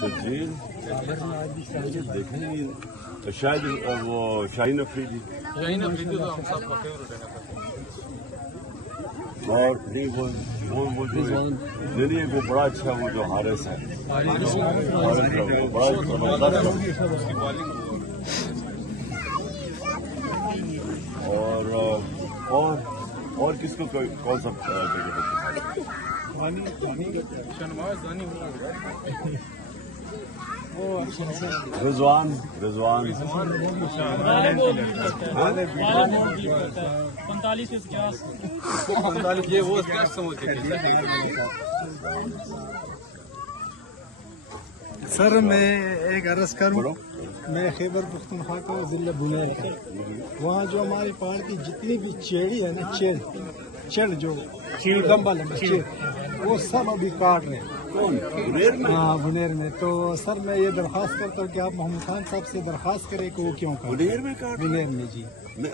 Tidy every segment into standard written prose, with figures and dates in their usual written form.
شرجیل دیکھیں گے شاید وہ شاہین افریدی تو ہم سب کا فیوریٹ ہے. اور نہیں وہ وہ بڑا اچھا وہ جو حارث ہے بڑا زبردست اور کس کو کون سا شنواز دانی رضوان 45 سے 50 یہ وہ کیا سمجھتے ہیں. سر میں ایک عرض کروں میں خیبر پختونخوا کا ضلع بنیر کا وہاں جو ہماری پہاڑ کی جتنی بھی چیڑی ہے نا چڑ جو گمبل ہے وہ سب ابھی کاٹ رہے ہیں. ہاں بنیر میں. تو سر میں یہ درخواست کرتا ہوں کہ آپ محمد خان صاحب سے درخواست کریں کہ وہ کیوں کاٹ بنیر میں جی. میں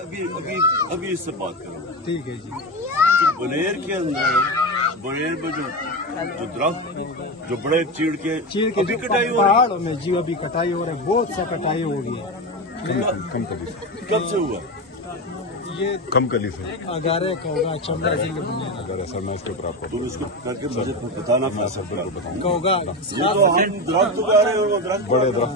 ابھی اس سے بات کروں گا. ٹھیک ہے جی. بنیر کے اندر بنیر میں جو درخت جو بڑے چیڑ کے کٹائی پہاڑوں میں جی ابھی کٹائی ہو رہی ہے. بہت سا کٹائی ہو گئی ہے. کب سے ہوا یہ کم کلی سے اگارے کا ہوگا چمڑا ضلع بنیر اگر سر میں اس کے اوپر آپ کو تم اس کو کر کے مجھے بتانا میں سب کو بتاؤں کا ہوگا. یہ تو ہم درخت اگا رہے ہیں اور وہ درخت بڑے درخت